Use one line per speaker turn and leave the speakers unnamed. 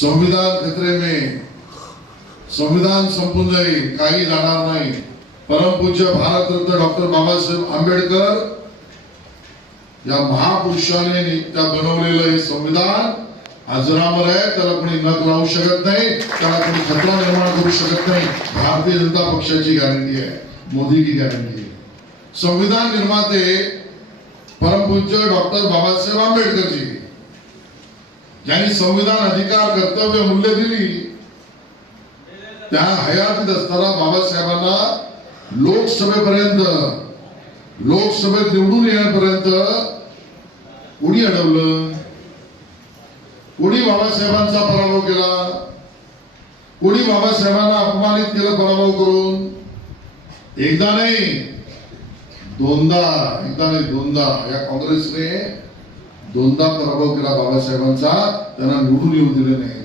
संविधान खतरे में संविधान संपून जाईल काही जाणार नाही. परमपूज्य भारतरत्न डॉक्टर बाबासाहेब आंबेडकर या महापुरुषाने त्या बनवलेलं हे संविधान अजरामर आहे त्याला कोणी नक लावू शकत नाही त्याला कोणी खतरा निर्माण करू शकत नाही. भारतीय जनता पक्षाची गॅरंटी आहे. मोदी की गॅरंटी आहे. संविधान निर्माते परमपूज्य डॉक्टर बाबासाहेब आंबेडकरजी. ज्यांनी संविधान अधिकार कर्तव्य मूल्य दिली त्या हयातीत असताना बाबासाहेबांना लोकसभेपर्यंत लोकसभेत निवडून येण्यापर्यंत कुणी अडवलं? कोणी बाबासाहेबांचा पराभव केला? कोणी बाबासाहेबांना अपमानित केलं पराभव करून? एकदा नाही दोनदा एकदा नाही दोनदा या काँग्रेसने दोनदा पराभव केला बाबासाहेबांचा त्यांना निवडून येऊ दिले नाही.